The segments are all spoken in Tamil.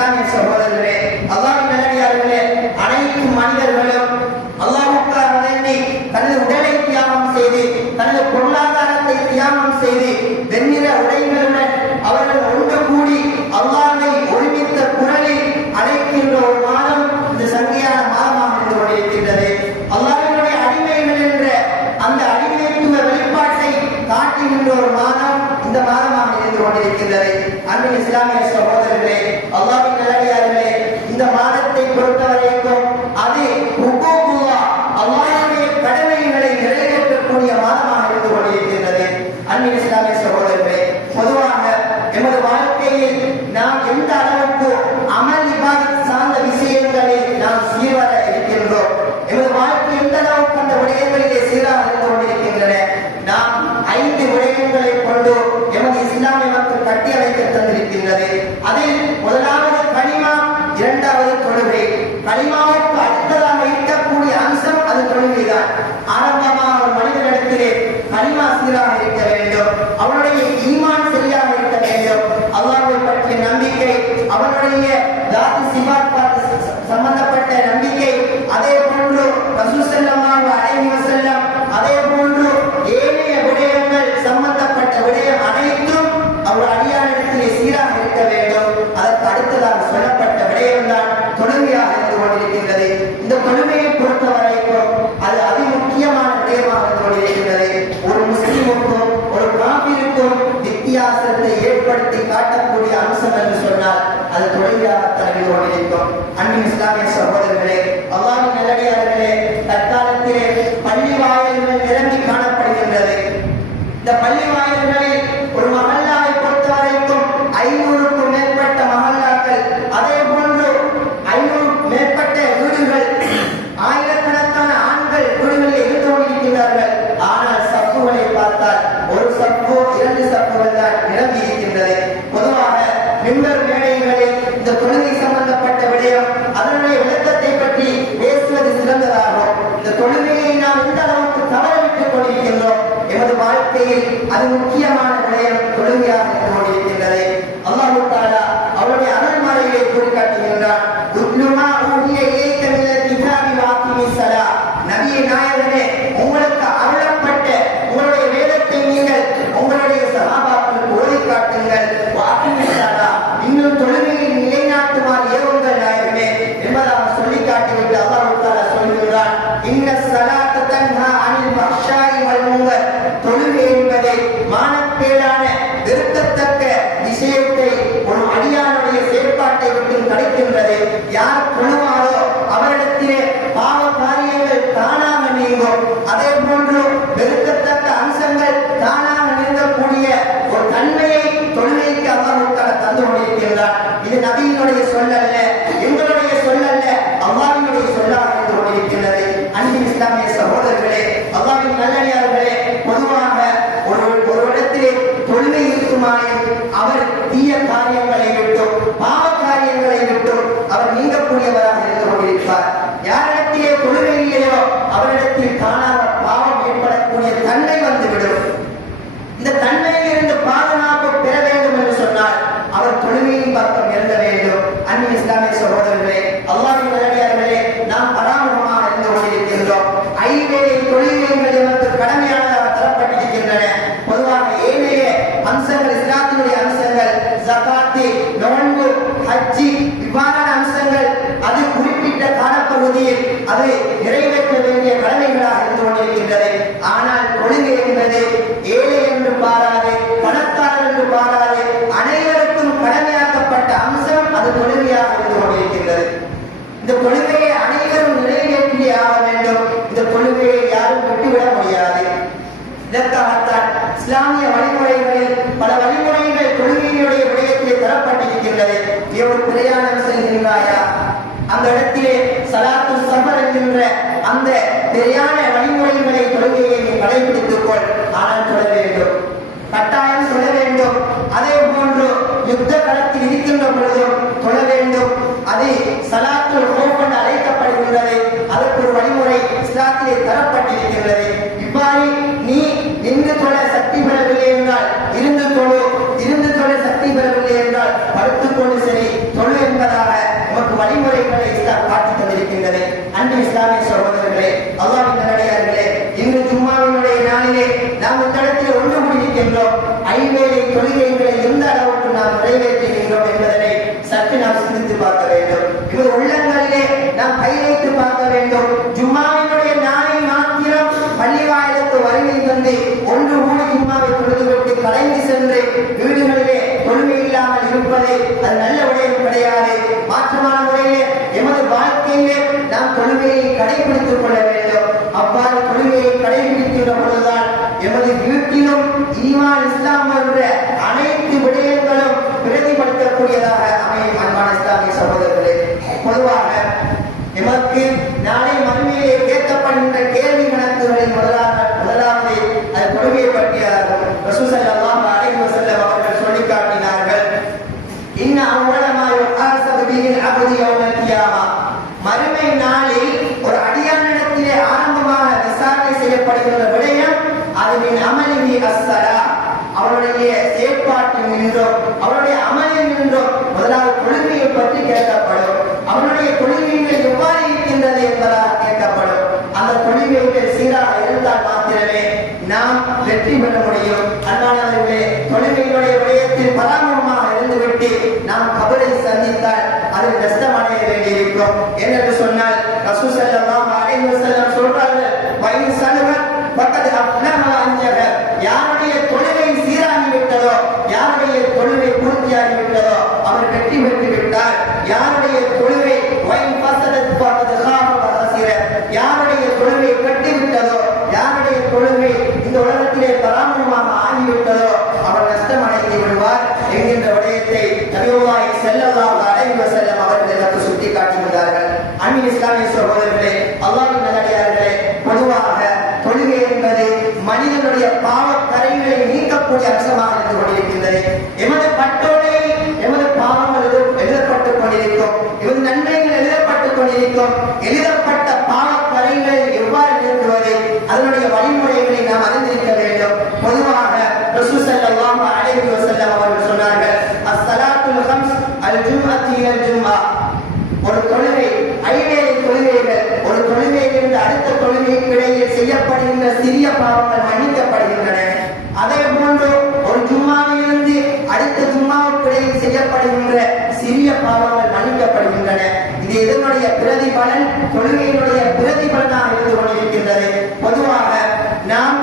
இஸ்லாமிய சகோதரர்களே, அல்லாஹ்வின் நல்லடியார்களே, அனைத்து மனிதர்களும் அல்லாஹ்வுக்காக வேண்டி தனது உடலை தியாகம் செய்து, தனது பொருளாதாரத்தை தியாகம் செய்து, வெண்ணிற உடைகளுடன் அவர்கள் ஒன்று கூடி அல்லாஹ்வை ஒருமித்த குரலில் அழைக்கின்ற ஒரு மாதம் இந்த சங்கையான மாதமாக இருந்து கொண்டிருக்கின்றது. அல்லாஹ்வினுடைய அடிமைகள் என்ற அந்த அடிமைத்துவ வெளிப்பாட்டை காட்டுகின்ற ஒரு மாதம் இந்த மாதமாக இருந்து கொண்டிருக்கின்றது. அன்பின் இஸ்லாமிய சகோதரர்களே, அல்லாஹ்வின் நல்லடியார்களே, இந்த மாதத்தை பொறுத்தவரைக்கும் அது அல்லாஹ்வுடைய கடமைகளை நிறைவேற்றக்கூடிய மாதமாக இருந்து கொண்டிருக்கின்றது. அன்பின் இஸ்லாமிய சகோதரர்களே, பொதுவாக எமது வாழ்க்கையில் நாம் எந்த அளவுக்கு அமல் இபாதத் சார்ந்த விஷயங்களில் நாம் சீர்வர இருக்கின்றோம், எமது வாழ்க்கை எந்த அளவுக்கு அந்த விடயங்களிலே சீராக இருந்து கொண்டிருக்கின்றன. நாம் 5 விடயங்களை கொண்டு எமது இஸ்லாம் நமக்கு கட்டி அமைக்க தந்திருக்கின்றது. அதில் முதலாவது கலிமா, இரண்டாவது தொழுகை. கலிமாவுக்கு அடுத்ததாக இருக்கக்கூடிய அம்சம் அது தொழுகைதான். ஆரம்பமாக ஒரு மனிதனிடத்திலே கலிமா சீராக இருக்க வேண்டும், அவனுடைய ஈமான் சரியாக இருக்க வேண்டும், அல்லாஹ்வை பற்றிய நம்பிக்கை, அவனுடைய தாத்து சிபாத் சம்பந்தப்பட்ட நம்பிக்கை, அதே போன்று ரசூல் ஸல்லல்லாஹு அலைஹி வஸல்லம், அதே போன்று ஏனைய விடயங்கள் சம்பந்தப்பட்ட விடயம் அனைத்தும் அவர் அடியாரிடத்திலே சீராக இருக்க வேண்டும். அதற்கு அடுத்ததாக சொல்லப்பட்ட விடயம்தான் தொழுகையாக இருந்து கொண்டிருக்கின்றது. இந்த தொழுகையை பொறுத்தவரைக்கும் அது அதிமுக்கியமான விடயமாக இருந்து கொண்டிருக்கின்றது. ஒரு முஸ்லிமுக்கும் ஒரு காபிருக்கும் வித்தியாசத்தை ஏற்படுத்தி காட்டக்கூடிய அம்சம் என்று சொன்னால் அது தொழுகையாக இருந்து கொண்டிருக்கும். அன்பின் இஸ்லாமிய சகோதரர்களே, அல்லாஹ்வின் நல்லடியார்களே, தற்காலத்திலே பள்ளி வாயில்கள் நிரம்பி காணப்படுகின்றது. இந்த பள்ளி வாயில்களில் ஒரு மஹல்லாவை பொறுத்தவரைக்கும் 500க்கும் மேற்பட்ட மஹல்லாக்கள், அதே போன்று 500 மேற்பட்ட வீடுகள், ஆயிரக்கணக்கான ஆண்கள் வீடுகளில் இருந்து கொண்டிருக்கிறார்கள். ஆனால் சப்புகளை பார்த்தால் ஒரு சப்பு 2 சப்புகள் தான் நிரம்பி இருக்கின்றது. பொதுவாக மிம்பர் மேடைகளில் இந்த தொழுகை சம்பந்தப்பட்ட விடயம், அதனுடைய விளக்கத்தை பற்றி பேசுவது சிறந்ததாகும். இந்த தொழுகையை நாம் எந்த அளவுக்கு தவறவிட்டுக் கொண்டிருக்கின்றோம், எமது வாழ்க்கையில் அது முக்கியமான விடயம் தொழுகையாக இருந்து கொண்டிருக்கின்றது. அல்லாஹ் தஆலா அவருடைய அருள்மறையிலே கூறி காட்டுகின்றான், உத்லுமா ஊஹிய இலைக்க மினல் கிதாபி வஅகிமிஸ் ஸலா. நபியே நாயகனே, உங்களுக்கு அருளப்பட்ட உங்களுடைய வேதத்தை நீங்கள் உங்களுடைய சஹாபாக்களுக்கு ஓதி காட்டுங்கள். வஅகிமிஸ் ஸலா, இன்னும் தொழுகையை நிலைநாட்டுமாறு ஏவுங்கள் நாயகனே என்பதாக சொல்லி காட்டிவிட்டு அல்லாஹ் தஆலா சொல்கிறான், இன்னஸ் ஸலாத்த தன்ஹா அனில் ஃபஹ்ஷாஇ வல் முன்கர். தொழுகை என்பதை மானக்கேடான வெறுக்கத்தக்க விஷயத்தை ஒரு அடியானுடைய செயற்பாட்டை விட்டு தடுக்கின்றது. யார் தொழுவாரோ அவரிடத்திலே பாவ காரியங்கள் தானாக நீங்கும். அதே போன்று வெறுக்கத்தக்க அம்சங்கள் தானாக நீங்கக்கூடிய ஒரு தன்மையை தொழுகைக்கு அல்லாஹ் தந்து கொண்டிருக்கின்றார். இது நபியினுடைய சொல்லல்ல, எங்களுடைய சொல்லல்ல, அல்லாஹ்வினுடைய சொல்லாக இருந்து கொண்டிருக்கின்றது. அன்பின் இஸ்லாமிய சகோதரர்களே, அல்லாஹ்வின் நல்லடியார்களே, பொதுவாக ஒரு இடத்திலே தொழுகை இருக்குமாயின் அவர் தீய காரியங்களை விட்டும் பாவ காரியங்களை விட்டும் அவர் நீங்கக்கூடியவராக இருந்து கொண்டிருப்பார். யாரிடத்திலே தொழுகை இல்லையோ அவரிடத்தில் காணாத பாவம் ஏற்படக்கூடிய தன்மை வந்துவிடும். இந்த தன்மையிலிருந்து பாதுகாப்பு பெற வேண்டும் என்று சொன்னால் அவர் தொழுகையின் பக்கம் எழுத வேண்டும். அன்பின் இஸ்லாமிய சகோதரர்களே, அல்லாஹ்வின் நல்லடியார்களே, நாம் பராமுகமாக இருந்து கொண்டிருக்கின்றோம். 5 வேளை தொழுகைகள் நமக்கு கடமையானதாக தரப்பட்டிருக்கின்றன. பொதுவாக ஏனைய அம்சங்கள், இஸ்லாத்தினுடைய அம்சங்கள், ஜகாத்து, நோன்பு, ஹஜ்ஜி, இவ்வாறான அம்சங்கள் அது குறிப்பிட்ட காலப்பகுதியில் அது நிறைவேற்ற வேண்டிய கடமைகளாக இருந்து கொண்டிருக்கின்றது. ஆனால் தொழுகை என்பது ஏழை என்று பாராது, பணக்காரர் என்று பாராது, அனைவருக்கும் கடமையாக்கப்பட்ட அம்சம் அது தொழுகையாக இருந்து கொண்டிருக்கின்றது. இந்த தொழுகையை அனைவரும் நிறைவேற்றியே ஆக வேண்டும். இந்த தொழுகையை யாரும் விட்டுவிட முடியாது. இதற்காகத்தான் இஸ்லாமிய வழிமுறைகளில் பல வழிமுறைகள் தொழுகையினுடைய விடயத்திலே தரப்பட்டிருக்கின்றது. ஒரு பிரயாணம் செல்கின்றாயா, அந்த இடத்திலே சலாத்து சஃபர் என்கின்ற அந்த பிரயாண வழிமுறைகளை தொழுகையை நீ கடைபிடித்துக் கொள். ஆனால் தொழ வேண்டும், கட்டாயம் தொழ வேண்டும். அதே போன்று யுத்த களத்தில் இருக்கின்ற பொழுதும் தொழ வேண்டும். அது சலாத்துல் ஹௌஃப் என்று அழைக்கப்படுகின்றது. அதற்கு ஒரு வழிமுறை இஸ்லாத்திலே தரப்பட்டிருக்கின்றது. இவ்வாறு நீ நின்று தொழ சக்தி பெறவில்லை என்றால் இருந்து தொழு, இருந்து தொழ சக்தி பெறவில்லை என்றால் படுத்துக்கொண்டு சரி தொழு என்பதாக கொண்டிருக்கின்றது. அன்பு இஸ்லாமிய சகோதரர்களே, அல்லாஹ்வின் நல்லடியார்களே, இன்று ஜும்மாவினுடைய நாளிலே நாம் இந்த இடத்தில் ஒன்று கூடியிருக்கின்றோம். ஐவேளை தொழுகைகளை எந்த அளவுக்கு நாம் நிறைவேற்றுகின்றோம் என்பதனை சற்று நாம் சிந்தித்து பார்க்க வேண்டும். இது உள்ளங்களிலே நாம் கை வைத்து பார்க்க வேண்டும். ஜும்மாவினுடைய நாளில் மாத்திரம் பள்ளிவாயிலுக்கு வருகை தந்து ஒன்று கூடி ஜும்மாவை தொழுதுவிட்டு கலைந்து சென்று வீடுகளிலே தொழுகை இல்லாமல் இருப்பதை அது நல்ல விடயம் கிடையாது. மாற்றமான முறையிலே எமது வாழ்க்கையிலே நாம் தொழுகையை கடைபிடித்துக் கொள்ள வேண்டும். அவ்வாறு தொழுகையை கடைபிடிக்கின்ற பொழுதுதான் எமது வீட்டிலும் ஈமான் இஸ்லாம் என்ற அனைத்து விடயங்களும் பிரதிபலிக்கக்கூடியதாக அமையும். அன்பான இஸ்லாமிய சகோதரர்களே, பொதுவாக எமக்கு நாளை மறுமையிலே கேட்கப்படுகின்ற கேள்வி கணக்குகளில் முதலாவது அது தொழுகையை பற்றியதாகும். ரசூல் ஸல்லல்லாஹு அலைஹி வஸல்லம் அவர்கள் சொல்லி காட்டினார்கள், இன்ன அவ்வள மா யுஹாஸபு பிஹில் அப்து யௌமல் கியாமா, மறுமை நாளில் ஒரு அடியானிடத்திலே ஆரம்பமாக விசாரணை செய்யப்படுகின்ற விடயம் அது மின் அமலிஹி அஸ்ஸலா, அவருடைய செயற்பாட்டில் நின்றோம் அவருடைய அமலில் நின்றோம் முதலாவது தொழுகையை பற்றி கேட்கப்படும். அவனுடைய தொழுகைகள் எவ்வாறு இருக்கின்றது என்பதாக கேட்கப்படும். அந்த தொழுகைகள் சீராக இருந்தால் மாத்திரமே நாம் வெற்றி பெற முடியும். அன்பானவர்களே, தொழுகைகளுடைய விடயத்தில் பராமரமாக இருந்துவிட்டு நாம் கபரை சந்தித்தால் அது நஷ்டமடைய வேண்டியிருக்கும். ஏனென்று சொன்னால் ரசூல் ஸல்லல்லாஹு அலைஹி வஸல்லம் சொல்றார்கள், வயின் சலுவத் பக்கத்து அப்லஹ அன்ஜஹ, யாருடைய தொழுகை சீராகிவிட்டதோ, யாருடைய தொழுகை பூர்த்தியாகிவிட்டதோ அவர் வெற்றி பெற்று விட்டார். யாருடைய தொழுகை வயின் ஃபஸதத் ஃபகத் காஃப வஸிர, யாருடைய தொழுகை கட்டிவிட்டதோ, யாருடைய தொழுகை இந்த உலகத்திலே பராமரமாக ஆகிவிட்டதோ அவர் நஷ்டமடைந்து விடுவார் என்கின்ற விடயத்தை நபியுல்லாஹி ஸல்லல்லாஹு அலைஹி வஸல்லம் அவர்கள் எனக்கு சுட்டி காட்டுகிறார்கள். அன்பின் இஸ்லாமிய சகோதரர்களே, அல்லாஹ்வின் நல்லடியார்களே, பொதுவாக தொழுகை என்பது மனிதனுடைய பாவக்கரைகளை நீக்கக்கூடிய அம்சமாக இருந்து கொண்டிருக்கின்றது. எமது பட்டோலை எமது பாவங்கள் எழுதப்பட்டுக் கொண்டிருக்கும், எமது நன்மைகள் எழுதப்பட்டுக் கொண்டிருக்கும். எழுதப்பட்ட பாவக்கரைகளை எவ்வாறு நீக்குவது, அதனுடைய வழிமுறைகளை நாம் அறிந்திருக்க வேண்டும். பொதுவாக ரசூல் ஸல்லல்லாஹு அலைஹி வஸல்லம் அவர்கள் சொன்னார்கள், அஸ்ஸலாத்துல் ஹம்ஸ் அல் ஜும்அத்து இலல் ஜும்ஆ, ஒரு தொழுகை ஐவேளை தொழுகைகள், ஒரு தொழுகையிலிருந்து அடுத்த தொழுகைக்கு இடையில் செய்யப்படுகின்ற சிறிய பாவங்கள் மன்னிக்கப்படுகின்றன. அதே போன்று ஒரு ஜும்மாவிலிருந்து அடுத்த ஜும்மாவுக்கு இடையில் செய்யப்படுகின்ற சிறிய பாவங்கள் மன்னிக்கப்படுகின்றன. இது இதனுடைய பிரதிபலன், தொழுகையினுடைய பிரதிபலனாக இருந்து கொண்டிருக்கின்றது. பொதுவாக நாம்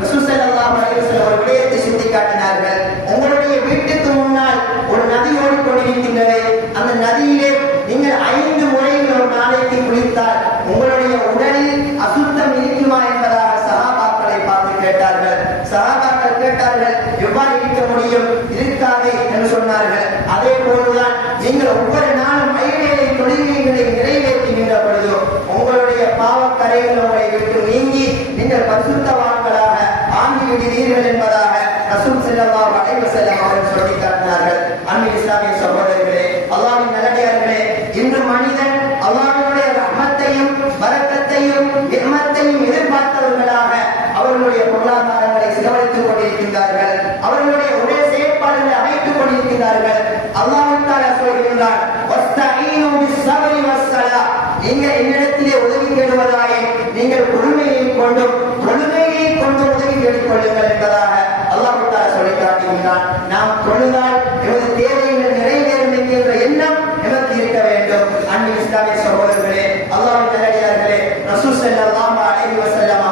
ரசூல் ஸல்லல்லாஹு அலைஹி வஸல்லம் ஒரு விடயத்தை சுட்டிக்காட்டினார்கள். உங்களுடைய வீட்டுக்கு முன்னால் ஒரு நதி ஓடிக்கொண்டிருக்கின்றது. அந்த நதியிலே நீங்கள் 5 முறைகள் ஒரு நாளைக்கு குளித்தால் உங்களுடைய உடலில் அசுத்தம் இருக்குமா என்பதாக சஹாபாக்களை பார்த்து கேட்டார்கள். சஹாபாக்கள் கேட்டார்கள், எவ்வாறு இருக்க முடியும், இருக்காது என்று சொன்னார்கள். அதே போதுதான் நீங்கள் ஒவ்வொரு நாளும் ஐவேளை தொழுகைகளை நிறைவேற்றுகின்ற பொழுது உங்களுடைய பாவக்கரைகள் உங்களை விட்டு நீங்கி நீங்கள் பரிசுத்தவான்களாக ஆகிவிடுவீர்கள் என்பதாக ரசூல் ஸல்லல்லாஹு அலைஹி வஸல்லம் அவர்கள் சொல்லி காட்டினார்கள். அன்பின் இஸ்லாமிய சகோதரர்களே, அல்லாஹ்வின் நல்லடியார்களே, இன்று மனிதன் அல்லாஹ்வுடைய ரஹ்மத்தையும் பரக்கத்தையும் நிஅமத்தையும் எதிர்பார்த்தவர்களாக அவர்களுடைய பொருளாதாரங்களை செலவழித்துக் கொண்டிருக்கின்றார்கள். அவர்களுடைய ஒரே செயற்பாடுகளை அமைத்துக் கொண்டிருக்கிறார்கள். அல்லாஹ் தஆலா சொல்கின்றார், வஸ்தஈனு பிஸ்ஸப்ரி வஸ்ஸலா, நீங்கள் என்னிடத்திலே உதவி தேடுவதாயே நீங்கள் பொறுமையை கொண்டும் தொழுகையை கொண்டு உதவி தேடிக் கொள்ளுங்கள் என்பதாக அல்லாஹ் தஆலா சொல்லி காட்டுகின்றான். நாம் தொழுதால் எமது தேவைகள் நிறைவேறும் என்கின்ற எண்ணம் நமக்கு இருக்க வேண்டும். அன்பின் இஸ்லாமிய சகோதரர்களே, அல்லாஹ்வின் நல்லடியார்களே, ரசூல் ஸல்லல்லாஹு அலைஹி வஸல்லம்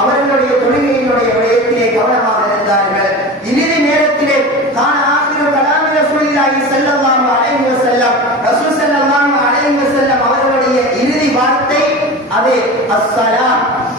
அவர்களுடைய தொழுகையினுடைய விடயத்திலே கவனமாக இருந்தார்கள். இறுதி நேரத்திலே கான ஆகிரு கலாமி ரசூலுல்லாஹி ஸல்லல்லாஹு அலைஹி வஸல்லம், ரசூல் ஸல்லல்லாஹு அலைஹி வஸல்லம் அவர்களுடைய இறுதி வார்த்தை அது அஸ்ஸலா,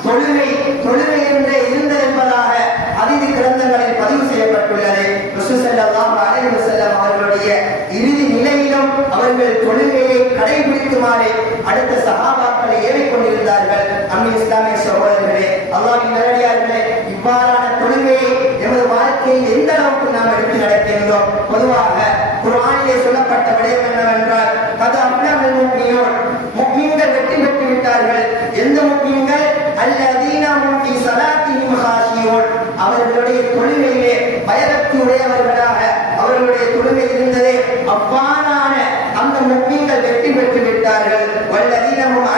தொழுகை, தொழுகை என்றே இருந்தது என்பதாக ஹதீஸ் கிரந்தங்களில் பதிவு செய்யப்பட்டுள்ளது. ரசூல் ஸல்லல்லாஹு அலைஹி வஸல்லம் அவர்களுடைய இறுதி நிலையிலும் அவர்கள் தொழுகையை கடைபிடிக்குமாறு அடுத்த சஹாபாக்களை ஏவிக் கொண்டிருந்தார்கள். அன்பின் இஸ்லாமிய சகோதரர்களே, அல்லாஹ்வின் நல்லடியார்களே, இவ்வாறான தொழுகையை எமது வாழ்க்கையில் எந்த அளவுக்கு நாம் எடுத்து நடக்கின்றோம். பொதுவாக குர்ஆனிலே சொல்லப்பட்ட விடயம் என்னவென்றால், கத் அஃப்லஹல் முஃமினூன், முஃமின்கள் வெற்றி பெற்று விட்டார்கள். எந்த முஃமின்கள்? அல்லதீன ஹும் ஃபீ ஸலாத்திஹிம் காஷியூன், அவர்களுடைய தொழுகையிலே பயபக்தி உடையவர்களாக அவர்களுடைய தொழுகை இருந்ததே, அவ்வாறான அந்த முஃமின்கள் வெற்றி பெற்று விட்டார்கள். வல்லதீன ஹும்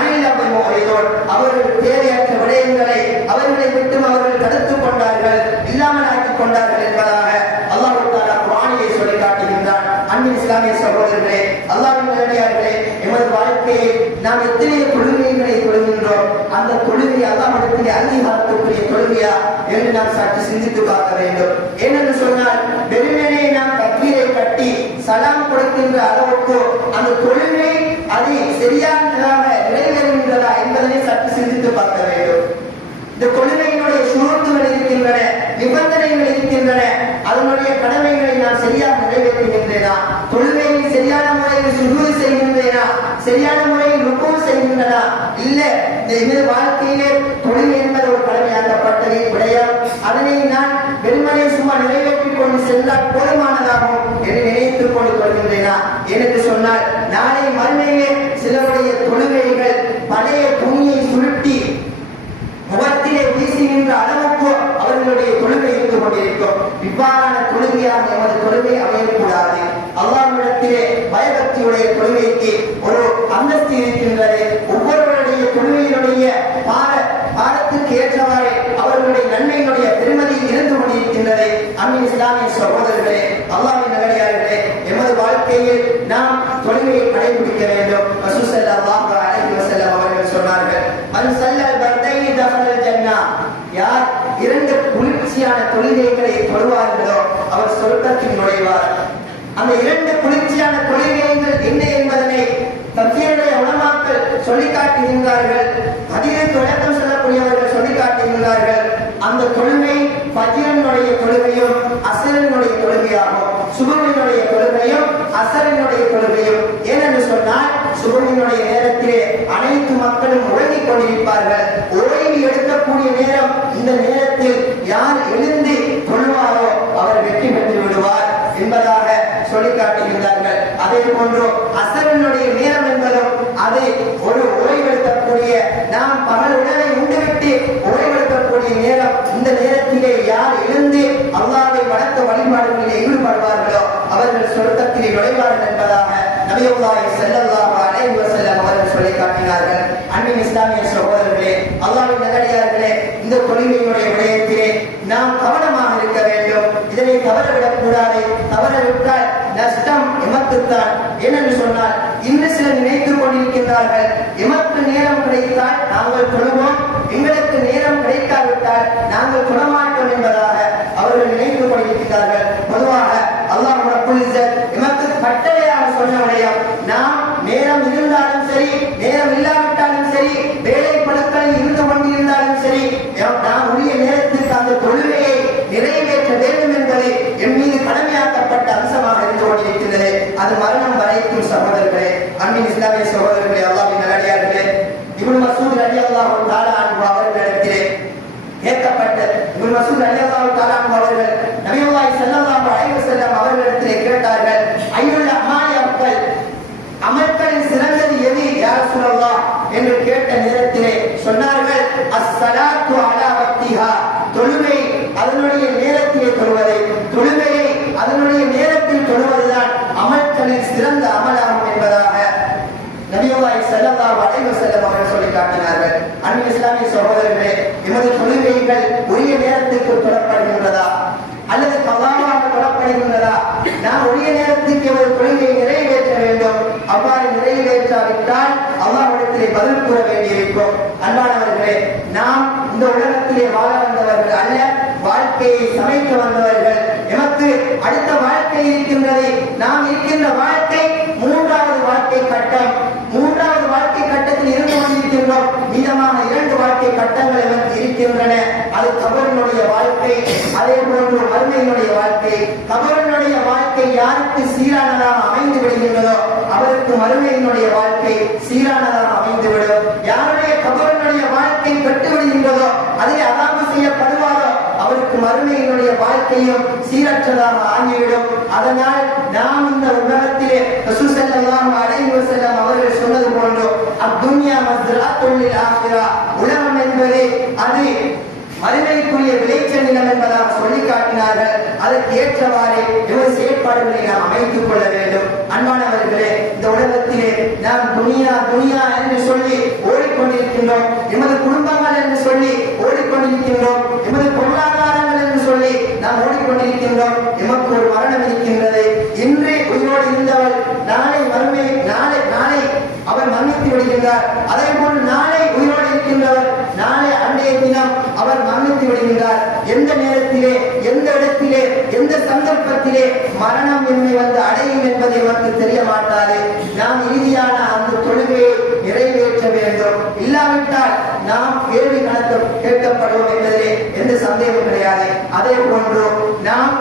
சகோதரர்களே, அல்லாஹ்வின் நல்லடியார்களே, எமது வாழ்க்கையை நாம் எத்தனை தொழுகைகளை தொழுகின்றோம், அந்த தொழுகை அல்லாஹ்விடத்திலே அங்கீகாரத்துக்குரிய தொழுகையா என்று நாம் சற்று சிந்தித்து பார்க்க வேண்டும். ஏனென்று சொன்னால், வெறுமனே நாம் தக்பீரை கட்டி சலாம் கொடுக்கின்ற அளவுக்கு அந்த தொழுகை அது சரியானதாக நிறைவேறுகின்றதா என்பதனை சற்று சிந்தித்து பார்க்க வேண்டும். இந்த தொழுகையினுடைய சுருத்துகள் இருக்கின்றன, நிபந்தனைகள் இருக்கின்றன. அதனுடைய கடமைகளை நான் சரியாக நிறைவேற்றுகின்றேனா, தொழுகையை சரியான முறையில் சுஜூது செய்கின்றேனா, சரியான முறையில் ருக்கு செய்கின்றனா, இல்ல இந்த வாழ்க்கையிலே தொழுகை என்பது ஒரு கடமையாக்கப்பட்டது விடயம், அதனை நான் வெறுமனே சும்மா நிறைவேற்றிக் கொண்டு சென்றால் போதுமானதாகும் என்று நினைத்துக் கொண்டு கொள்கின்றேனா என்று சொன்னால், நாளை மறுமையிலே சிலருடைய தொழுகைகள் பழைய துணியை சுருட்டி முகத்திலே வீசுகின்ற அளவுக்கு அவர்களுடைய தொழுகை இருந்து கொண்டிருக்கும். இவ்வாறான தொழுகையாக எமது தொழுகை அமையக்கூடாது. அல்லாஹ்விடத்திலே பயபக்தியுடைய தொழுகைக்கு ஒரு அந்தஸ்து இருக்கின்றது. ஒவ்வொருவருடைய தொழுகையினுடைய பாடத்துக்கு ஏற்றவாறு அவர்களுடைய நன்மையினுடைய பெருமதி இருந்து கொண்டிருக்கின்றது. அன்பின் இஸ்லாமிய சகோதரர்களே, அல்லாஹ்வின் நல்லடியார்களே, எமது வாழ்க்கையில் நாம் தொழுகையை கடைபிடிக்க வேண்டும். ரசூல் ஸல்லல்லாஹு அலைஹி வஸல்லம் அவர்கள் சொன்னார்கள், மன் ஸல்லல் பர்தைனி தஹலல் ஜன்னah, யார் இரண்டு குளிர்ச்சியான தொழுகைகளை தொழுவார்களோ அவர் சொர்க்கத்தில் நுழைவார். அந்த இரண்டு குளிர்ச்சியான தொழுகைகள் என்ன என்பதனை தஃசீருடைய உலமாக்கள் சொல்லி காட்டுகின்றார்கள். ஹதீஸ் விளக்கம் சொல்லக்கூடியவர்கள் சொல்லி காட்டுகின்றார்கள். அந்த தொழுகை ஃபஜ்ரினுடைய தொழுகையும் அஸ்ரினுடைய தொழுகையாகும். சுபஹினுடைய தொழுகையும் அஸ்ரினுடைய தொழுகையும். ஏனென்று சொன்னால், சுபஹினுடைய நேரத்திலே அனைத்து மக்களும் உறங்கிக் கொண்டிருப்பார்கள். ஓய்வு எடுக்கக்கூடிய நேரம். இந்த நேரத்தில் யார் எழுந்து தொழுவாரோ அவர் வெற்றி பெற்று விடுவார் என்பதாக சொல்லி காட்டுகின்றார்கள். அதே போன்று அஸ்ரினுடைய நேரம் என்பதும் அது ஒரு ஓய்வெடுக்கக்கூடிய, நாம் பகல் உணவை உண்டுவிட்டு ஓய்வெடுக்கக்கூடிய நேரம். இந்த நேரத்திலே யார் எழுந்து அல்லாஹ்வை வணக்க வழிபாடுகளில் ஈடுபடுவார்களோ அவர்கள் சொர்க்கத்திலே நுழைவார்கள் என்பதாக நபியுல்லாஹி ஸல்லல்லாஹு அலைஹி வஸல்லம் அவர்கள் சொல்லி காட்டினார்கள். அன்பின் இஸ்லாமிய சகோதரர்களே, அல்லாஹ்வின் நல்லடியார்களே, இந்த தொழுகையினுடைய விடயத்திலே நாம் கவனமாக இருக்க வேண்டும். இதனை தவறவிடக் கூடாது. தவறவிட்டால் நஷ்டம் எமக்குத்தான். ஏனென்று சொன்னால், இன்று சிலர் நினைத்துக் கொண்டிருக்கின்றார்கள், எமக்கு நேரம் கிடைத்தால் நாங்கள் தொழுவோம், எங்களுக்கு நேரம் கிடைக்காவிட்டால் நாங்கள் தொழமாட்டோம் என்பதாக அவர்கள் நினைத்துக் கொண்டிருக்கிறார்கள். பொதுவாக அல்லாஹ் ரப்புல் இஸ்ஸத் எமக்கு கட்டளையாக சொன்ன விடயம், நாம் நேரம் இருந்தாலும் சரி, நேரம் இல்லாவிட்டாலும் சரி, வேலை பழுக்களில் இருந்து கொண்டிருந்தாலும் சரி, நாம் உரிய நேரத்திற்கு அந்த தொழுகையை நிறைவேற்ற வேண்டும் என்பது என் மீது கடமையாக்கப்பட்ட அம்சமாக இருந்து கொண்டிருக்கிறது. அது மரணம் வரைக்கும். சகோதரர்களே, அன்பின் இஸ்லாமிய சகோதரர்களே, அல்லாஹ்வின் நல்லடியார்களே, இப்னு மஸ்ஊத் ரலியல்லாஹு தஆலா அன்ஹு அவர்களிடத்திலே கேட்கப்பட்ட இப்னு மஸ்ஊத் ரலியல்லாஹு தஆலா அன்ஹு அவர்கள் நபியுல்லாஹி ஸல்லல்லாஹு அலைஹி வஸல்லம் அவர்களிடத்திலே கேட்டார்கள், ஐயுல் அமாலி அஃதல், அமல்களில் சிறந்தது எது யா ரசூலல்லாஹ் என்று கேட்ட நேரத்திலே சொன்னார்கள், அஸ்ஸலாத்து அலா வக்திஹா, தொழுகை அதனுடைய நேரத்திலே தொழுவதை, தொழுகையை அதனுடைய நேரத்தில் தொழுவதுதான் அமல்களில் சிறந்த அமலாகும் என்பதாக நபியுல்லாஹி ஸல்லல்லாஹு அலைஹி வஸல்லம் அவர்கள் சொல்லி காட்டினார்கள். அன்பின் இஸ்லாமிய சகோதரர்களே, எமது தொழுகைகள் உரிய நேரத்துக்கு தொழப்படுகின்றதா அல்லது கலாவாக தொழப்படுகின்றதா? நாம் உரிய நேரத்துக்கு எமது தொழுகையை நிறைவேற்ற வேண்டும். அவ்வாறு நிறைவேற்றாவிட்டால் அல்லாஹ்விடத்திலே பதில் கூற வேண்டியிருக்கும். அன்பானவர்களே, நாம் இந்த உலகத்திலே வாழ வந்தவர்கள் அல்ல, வாழ்க்கையை சமைக்க வந்தவர்கள். எமக்கு அடுத்த வாழ்க்கை இருக்கின்றது. நாம் இருக்கின்ற வாழ்க்கை மூன்றாவது வாழ்க்கை கட்டம். மூன்றாவது வாழ்க்கை கட்டத்தில் இருந்து கொண்டிருக்கின்றோம். மீதமான 2 வாழ்க்கை கட்டங்கள் எமக்கு இருக்கின்றன. அது கபரினுடைய வாழ்க்கை, அதே போன்று மறுமையினுடைய வாழ்க்கை. கபரினுடைய வாழ்க்கை யாருக்கு சீரானதாக அமைந்து விடுகின்றதோ அவருக்கு மறுமையினுடைய வாழ்க்கை சீரானதாக அமைந்துவிடும். யாருடைய கபரினுடைய வாழ்க்கை கெட்டு விடுகின்றதோ, அதில் அதாபு செய்யப்படுவாரோ அவருக்கு மறுமையினுடைய வாழ்க்கையும் சீரற்றதாக ஆகிவிடும். அதனால் நாம் இந்த உலகத்திலே ரசூல் ஸல்லல்லாஹு அலைஹி வஸல்லம் அவர்கள் சொன்னது போன்று, அத்துன்யா மஸ்ரஅத்துல் லில் ஆখিরা, உலகம் என்பது அது மறுமைக்குரிய விளைச்சல் நிலம் என்பதாக சொல்லி காட்டினார்கள். அதற்கு ஏற்றவாறு எமது செயற்பாடுகளை நாம் அமைத்துக் கொள்ள வேண்டும். அன்பானவர்களே, இந்த உலகத்திலே நாம் துனியா துனியா என்று சொல்லி ஓடிக்கொண்டிருக்கின்றோம். எமது குடும்பங்கள் என்று சொல்லி ஓடிக்கொண்டிருக்கின்றோம். எமது பொருளாதாரங்கள் என்று சொல்லி நாம் ஓடிக்கொண்டிருக்கின்றோம். எமக்கு ஒரு மரணம் இருக்கின்றது. இன்று உயிரோடு இருந்தவள் நாம் விடுகின்றார். அதே போன்று நாளை உயிரோடு இருக்கின்றவர் நாளை அன்றைய தினம் அவர் மரணித்து விடுகின்றார். எந்த நேரத்திலே, எந்த இடத்திலே, எந்த சந்தர்ப்பத்திலே மரணம் என்னை வந்து அடையும் என்பதை நமக்கு தெரிய மாட்டாது. நாம் இறுதியான அந்த தொழுகையை நிறைவேற்ற வேண்டும். இல்லாவிட்டால் நாம் கேள்வி கேட்கப்படுவோம் என்பதிலே எந்த சந்தேகம் கிடையாது. அதே போன்று நாம்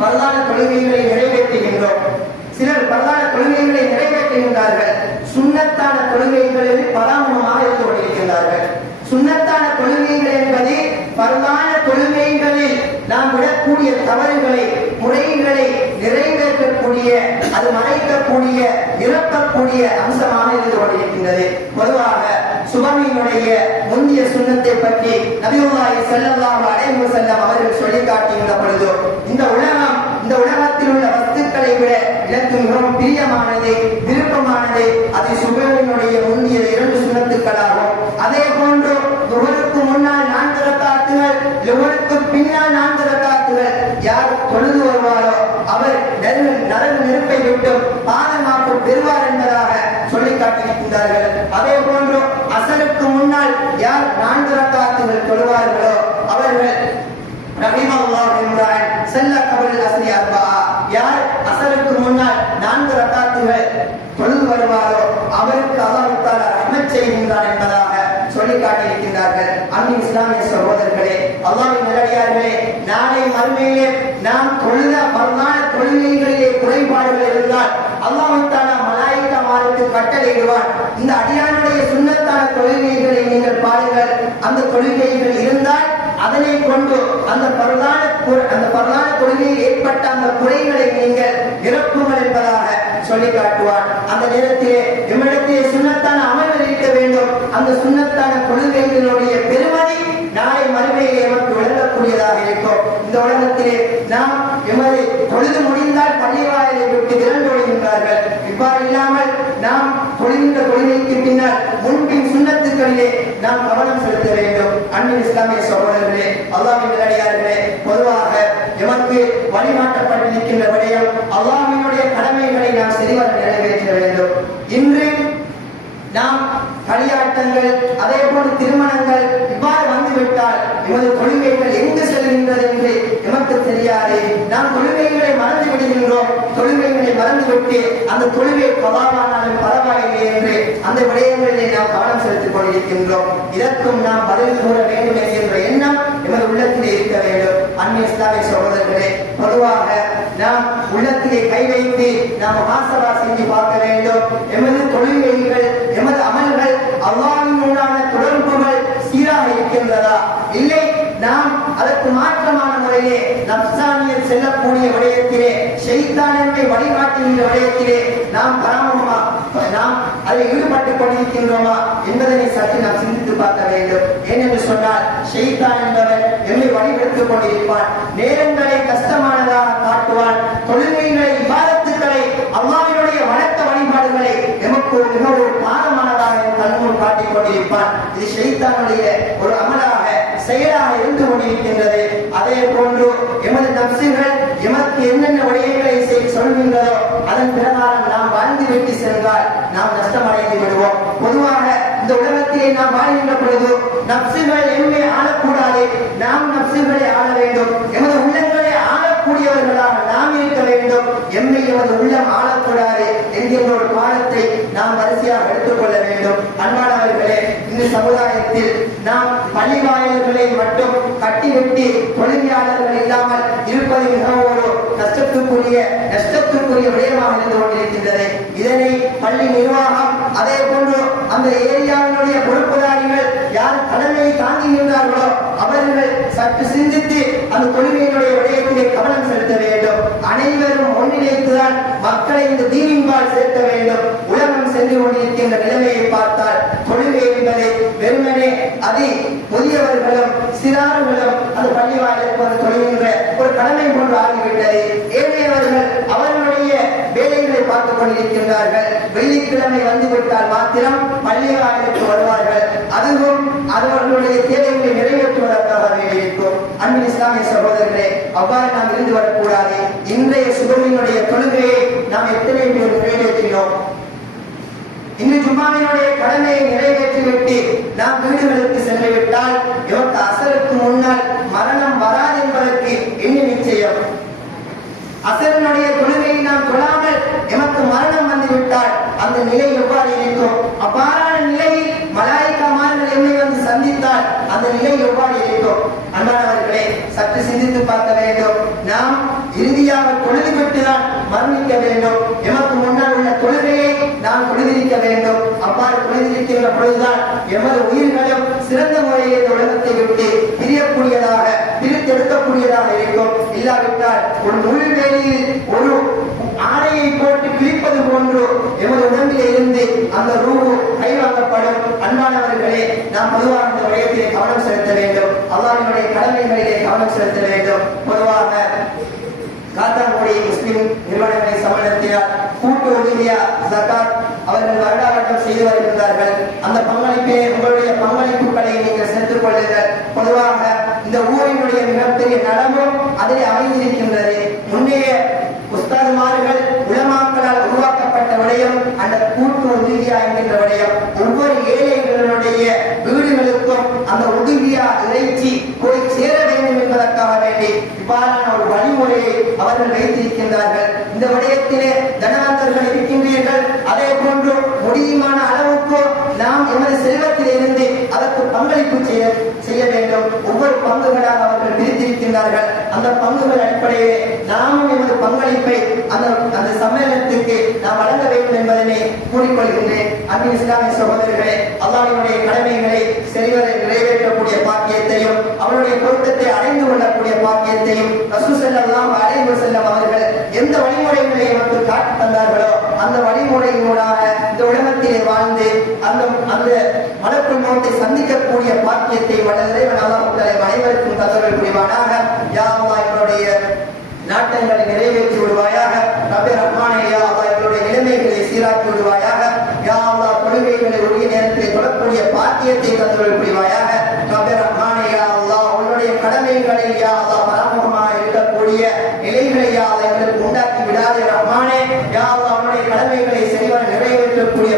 பரதான தொழுகைகளை நிறைவேற்றுகின்றோம். சிலர் பரதான தொழுகைகளை நிறைவேற்றுகின்றார்கள். சுன்னத்தான தொழுகைகளில் பராமரமாக இருந்து கொண்டிருக்கின்றார்கள். சுன்னத்தான தொழுகைகள் என்பது பரதான தொழுகைகளில் நாம் விடக்கூடிய தவறுகளை, முறைகளை நிறைவேற்றக்கூடிய, அது மறைக்கக்கூடிய, இறக்கக்கூடிய அம்சமாக இருந்து கொண்டிருக்கின்றது. பொதுவாக சுபமியினுடைய முந்திய சுன்னத்தை பற்றி நபியுல்லாஹி ஸல்லல்லாஹு அலைஹி வஸல்லம் அவர்கள் சொல்லி காட்டுகின்ற பொழுது, இந்த உலகத்தில் உள்ள வஸ்துக்களை விட எனக்கு மிகவும் பிரியமானது, விருப்பமானது அது சுபமியினுடைய முந்திய 2 சுன்னத்துக்களாகும். அதே போன்று துஹருக்கு முன்னால் 4 ரக்காத்துகள், லுஹருக்கு பின்னால் 4 ரக்காத்துகள் யார் தொழுது வருவாரோ அவர் நரக நெருப்பை விட்டு பாதுகாப்பு பெறுவார் என்பதாக சொல்லி காட்டியிருக்கின்றார்கள். அதே போன்று அசருக்கு முன்னால் யார் 4 ரக்காத்துகள் தொழுவார்களோ அவர்கள் ரஹிமல்லாஹு இம்ரான் ஸல்ல கபல் அஸ்ரி அர்பா, யார் அசருக்கு முன்னால் 4 ரக்காத்துகள் தொழுது வருவாரோ அவருக்கு அல்லாஹ் தஆலா ரஹ்மத் செய்கின்றான் என்பதாக சொல்லி காட்டியிருக்கின்றார்கள். அன்பு இஸ்லாமிய சகோதரர்களே, அல்லாஹ்வின் நல்லடியார்களே, நாளை மறுமையிலே நாம் தொழுத பரதான தொழுகைகளிலே குறைபாடுகள் இருந்தால் அல்லாஹ் தஆலா மலாயிக்காமாருக்கு கட்டளையிடுவான். இந்த அடியானுடைய சுன்னத்தான தொழுகைகளை நீங்கள் பாருங்கள். அந்த தொழுகைகள் இருந்தால் அதனை கொண்டு அந்த பரதான தொழுகையில் ஏற்பட்ட அந்த குறைகளை நீங்கள் நிரப்புங்கள் என்பதாக சொல்லி காட்டுவார். அந்த நேரத்திலே எம்மிடத்திலே சுன்னத்தான அமல்கள் இருக்க வேண்டும். அந்த சுன்னத்தான தொழுகைகளுடைய பெருமதி நாளை மறுமையிலே எமக்கு விளங்கக்கூடியதாக இருக்கும். இந்த உலகத்திலே நாம் எமது தொழுது முடிந்தால் பள்ளிவாயலை விட்டு விரண்டு ஒழுகின்றார்கள். இவ்வாறு இல்லாமல் நாம் தொழுகின்ற தொழுகைக்கு பின்னால் முன்பின் சுன்னத்துக்களிலே நாம் கவனம் செலுத்த வேண்டும். அன்பின் இஸ்லாமிய சகோதரர்களே, அல்லாஹ்வின் நல்லடியார்களே, பொதுவாக எமக்கு வழிகாட்டப்பட்டிருக்கின்ற விடயம் அல்லாஹ்வினுடைய கடமைகளை நாம் சரிவர நிறைவேற்ற வேண்டும். இன்று நாம் களியாட்டங்கள், அதே போன்று திருமணங்கள் இவ்வாறு வந்துவிட்டால் எமது தொழுகைகள் எங்கு செல்கின்றது என்று எமக்கு தெரியாது. நாம் தொழுகைகளை மறந்து விடுகின்றோம். தொழுகைகளை மறந்துவிட்டு அந்த தொழுகை பலவானாலும் பரவாயில்லை என்று அந்த விடயங்களிலே நாம் கவனம் செலுத்திக் கொண்டிருக்கின்றோம். இதற்கும் நாம் பதில் கூற வேண்டும் என்கின்ற எண்ணம் எமது உள்ளத்திலே இருக்க வேண்டும். அன்பின் இஸ்லாமிய சகோதரர்களே, பொதுவாக நாம் உள்ளத்திலே கை வைத்து நாம் முஹாசபா செஞ்சு பார்க்க வேண்டும். எமது தொழுகைகள், எமது அமல்கள், அல்லாஹ்வினுடான தொடர்புகள் சீராக இருக்கின்றதா, இல்லை நாம் அதற்கு மாற்றமான முறையிலே நப்சானியத் செல்லக்கூடிய விடயத்திலே, ஷைத்தான் நம்மை வழிகாட்டுகின்ற விடயத்திலே நாம் அதில் ஈடுபட்டுக் கொண்டிருக்கின்றோமா என்பதனை சற்று நாம் சிந்தித்து பார்க்க வேண்டும். ஏனென்று சொன்னால் ஷைத்தான் என்பவன் எம்மை வழிபடுத்திக் கொண்டிருப்பான். நேரங்களை கஷ்டமானதாக காட்டுவான். தொழுகைகளை, இபாதத்துக்களை, அல்லாஹ்வினுடைய வணக்க வழிபாடுகளை எமக்கு மிகவும் பாரமானதாக கண்முன் காட்டிக் கொண்டிருப்பான். இது ஷைத்தானுடைய ஒரு அமலாக, செயலாக இருந்து கொண்டிருக்கின்றது. அதே போன்று எமது நப்சுகள் எமக்கு என்னென்ன விடயங்களை சொல்கின்றதோ அதன் பிரகாரம் நாம் வாழ்ந்து விட்டு சென்றால் நாம் நஷ்டமடைந்து விடுவோம். பொதுவாக இந்த உலகத்திலே நாம் வாழ்கின்ற பொழுது நப்சுகள் எம்மை ஆளக்கூடாது, நாம் நப்சுகளை ஆள வேண்டும். எமது உள்ளங்களை ஆளக்கூடியவர்களாக நாம் இருக்க வேண்டும். எம்மை எமது உள்ளம் ஆளக்கூடாது என்கின்ற ஒரு பாடத்தை நாம் வரிசையாக எடுத்துக்கொள்ள வேண்டும். அன்பானவர்களே, இந்த சமுதாயத்தில் நாம் பள்ளிவாயல்களை மட்டும் கட்டிவிட்டு தொழுகையாளர்கள் இல்லாமல் இருப்பது மிகவும் ஒரு நஷ்டத்துக்குரிய விடயமாக இருந்து கொண்டிருக்கின்றது. இதனை பள்ளி நிர்வாகம், அதே போன்று அந்த ஏரியாவினுடைய பொறுப்புதாரிகள் யார் தலைமையை தாங்குகின்றார்களோ அவர்கள் சற்று சிந்தித்து அந்த தொழுகையினுடைய விடயத்திலே கவனம் செலுத்த வேண்டும். அனைவரும் ஒன்றிணைத்துதான் மக்களை இந்த தீனின்பால் சேர்க்க வேண்டும். உலகம் சென்று கொண்டிருக்கின்ற நிலைமையை பார்த்தால் தொழுகை என்பதை வெறுமனே அது முதியவர்களும் சிறார்களும் அது பள்ளிவாயிலுக்கு வந்து தொழுகின்ற ஒரு கடமை போன்று ஆகிவிட்டது. ஏழையவர்கள் அவர்களுடைய வேலைகளை பார்த்துக் கொண்டிருக்கின்றார்கள். வெள்ளிக்கிழமை வந்துவிட்டால் மாத்திரம் பள்ளிவாயிலுக்கு வருவார்கள். அதுவும் அவர்களுடைய தேவைகளை நிறைவேற்றுவதற்காக இருக்கும். அன்பின் இஸ்லாமிய சகோதரர்களே, அவ்வாறு நாம் இருந்து வரக்கூடாது. இன்றைய சுபமியினுடைய தொழுகையை நாம் எத்தனை பேர் நிறைவேற்றினோம்? இன்று ஜும்மாவினுடைய கடமையை நிறைவேற்றிவிட்டு நாம் வீடுகளுக்கு சென்று விட்டால் இவருக்கு அசருக்கு முன்னால் மரணம் வராது என்பதற்கு என்ன நிச்சயம்? அசரனுடைய தொழுகையை நாம் தொழாமல் எமக்கு மரணம் வந்துவிட்டால் அந்த நிலை எவ்வாறு இருக்கும்? அவ்வாறான நிலையில் மலாயிக்காமார்கள் என்னை வந்து சந்தித்தால் அந்த நிலை எவ்வாறு இருக்கும்? அன்பானவர்களே, சற்று சிந்தித்து பார்க்க வேண்டும். நாம் இறுதியாக தொழுதுவிட்டுதான் மரணிக்க வேண்டும். எமக்கு முன்னால் உள்ள தொழுகையை நாம் தொழுதிருக்க வேண்டும். அவ்வாறு தொழுதிருக்கின்ற பொழுதுதான் எமது உயிர்களும் சிறந்த முறையில் இந்த உலகத்தை விட்டு பிரியக்கூடியதாக பிரித்தெடுக்கக்கூடியதாக இருக்கும். இல்லாவிட்டால் ஒரு முழு வேலையில் ஒரு ஆடையை போட்டு பிரிப்பது போன்று எமது உடம்பில் இருந்து அந்த ரூபு கைவாங்கப்படும். அன்பானவர்களே, நாம் பொதுவாக இந்த விடயத்திலே கவனம் செலுத்த வேண்டும். அல்லாஹ்வினுடைய கடமைகளிலே கவனம் செலுத்த வேண்டும். பொதுவாக காத்தான்குடி முஸ்லிம் நிறுவனங்களை சமநிலையால் கூட்டு உதவியா ஜகாத் அவர்கள் வருடாவட்டம் செய்து வருகின்றார்கள். அந்த பங்களிப்பை உங்களுடைய பங்களிப்புகளை நீங்கள் சேர்த்துக் கொள்ளுங்கள். பொதுவாக இந்த ஊரினுடைய மிகப்பெரிய நலமும் அதில் அமைந்திருக்கின்றது. முன்னைய உஸ்தாதுமார்கள் உலமாக்களால் உருவாக்கப்பட்ட விடயம் அந்த கூட்டு உதவியா என்கின்ற விடயம். ஒவ்வொரு ஏழைகளுடைய வீடுகளுக்கும் அந்த உதவியா இறைச்சி போய் சேர வேண்டும் என்பதற்காக வேண்டி இவ்வாறான ஒரு வழிமுறையை அவர்கள் வைத்திருக்கின்றார்கள். இந்த விடயத்திலே தனவந்தர்கள் இருக்கின்றீர்கள். அதே போன்று முடியுமான அளவுக்கு நாம் எமது செல்வத்தில் இருந்து அதற்கு பங்களிப்பு செய்ய வேண்டும். ஒவ்வொரு பங்குகளாக அவர்கள் பிரித்திருக்கின்றார்கள். அந்த பங்குகள் அடிப்படையிலே நாமும் எமது பங்களிப்பை அந்த சம்மேளனத்திற்கு நாம் வழங்க வேண்டும் என்பதனை கூறிக்கொள்கின்றேன். அன்பின் இஸ்லாமிய சகோதரர்களே, அல்லாஹ்வினுடைய கடமைகளை சரிவரை நிறைவேற்றக்கூடிய பாக்கியத்தையும் அவருடைய பொருத்தத்தை அடைந்து கொள்ளக்கூடிய பாக்கியத்தையும் ரசூல் ஸல்லல்லாஹு அலைஹி வஸல்லம் அவர்கள் எந்த வழிமுறைகளை நமக்கு காட்டி தந்தார்களோ அந்த வழிமுறையினூடாக இந்த உலகத்திலே வாழ்ந்து அந்த மலக்குள் மௌத்தை சந்திக்கக்கூடிய பாக்கியத்தை வல்லவரே அல்லாஹ் அனைவருக்கும் தந்தருள் புரிவானாக. யா அல்லாஹ், எங்களுடைய நாட்டங்களை நிறைவேற்றி விடுவாயாக. ரப்பே ரஹ்மானே, யா அல்லாஹ், எங்களுடைய நிலைமைகளை சீராக்கி விடுவாயாக. யா அல்லாஹ், தொழுகைகளை உரிய நேரத்தில் தொழக்கூடிய பாக்கியத்தை தந்தருள் புரிவாயாக. ரப்பே ரஹ்மானே, யா அல்லாஹ், உன்னுடைய கடமைகளில் யா அல்லாஹ் பரமுகமாக இருக்கக்கூடிய நிலைகளை யா அல்லாஹ் எங்களுக்கு உண்டாக்கி விடாதே ரஹ்மானே. யா அல்லாஹ், உன்னுடைய கடமைகளை சரிவர நிறைவேற்றக்கூடிய